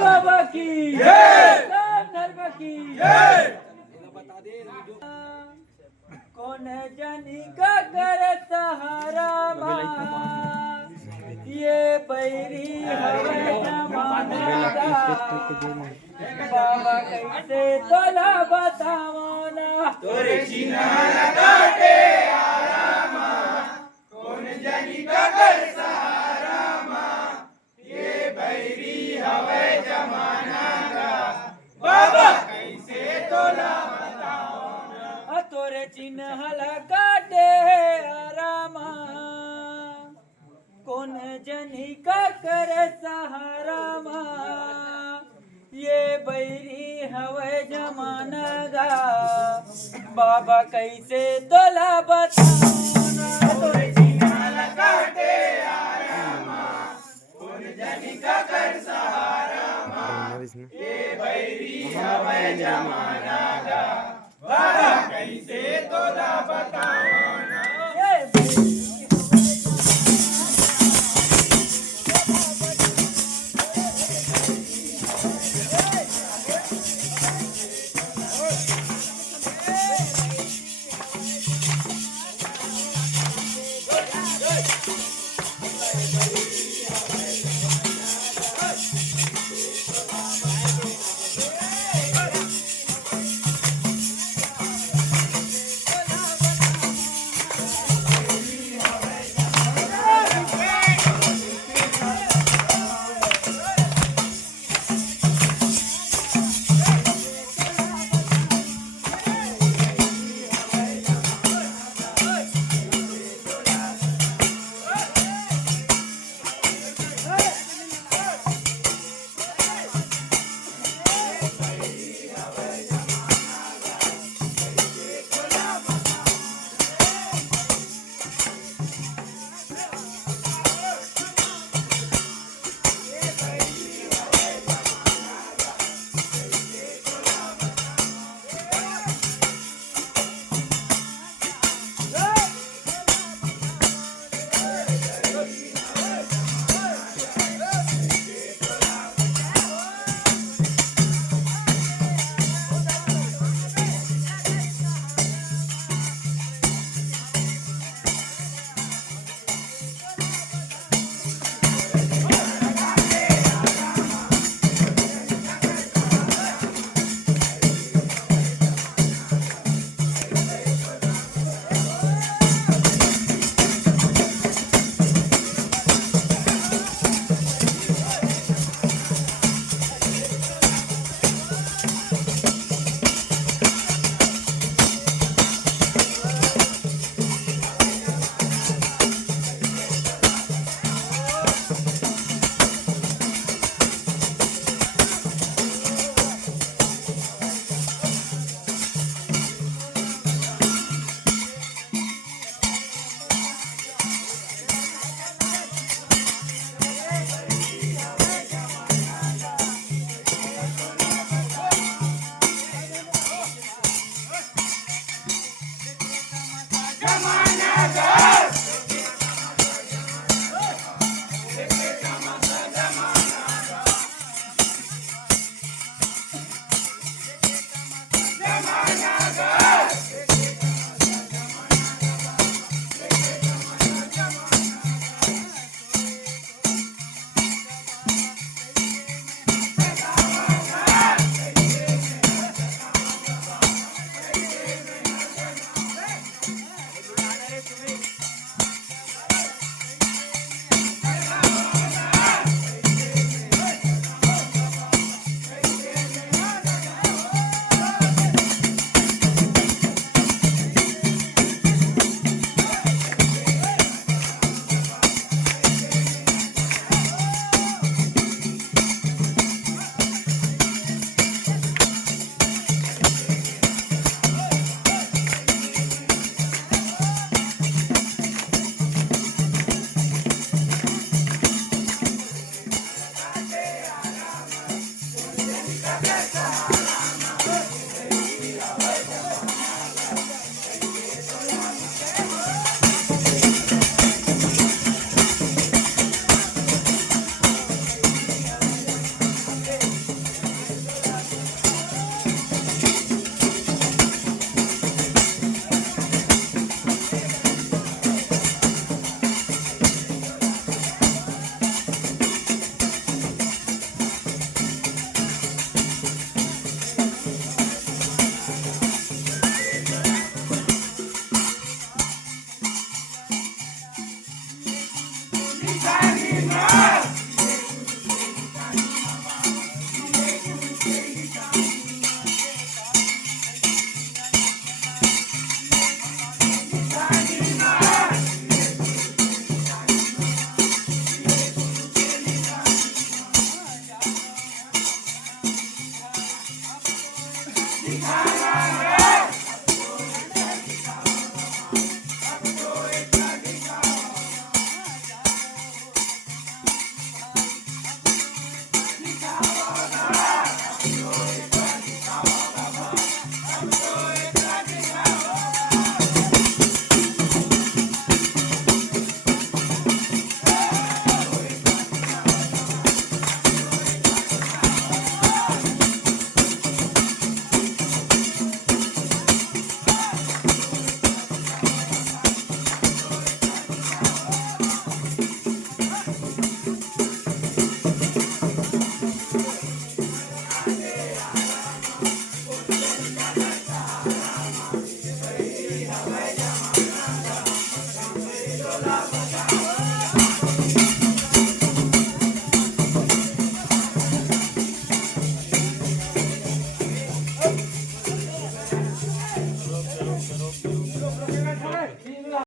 बाबा की जय, धर्म की जय। कौन जानी का कर सहारा ये बैरी हवे जमाना बाबा कैसे तोला बताओ ना तोरे चिन्ह काटे आरामा कौन जानी का कर सहारा ये बैरी हवे जमाना का बाबा कैसे तोला बताओ ना तोरे चिन्ह काटे आरामा कौन जनी का कर सहारा ये बैरी हवे जमाना गा बाबा कैसे तोला बताओ ना तोरे चिन्ह काटे आरामा कौन जनी का कर सहारा ये बैरी हवे जमाना गा बाबा कैसे तोला बताओ ना बाबा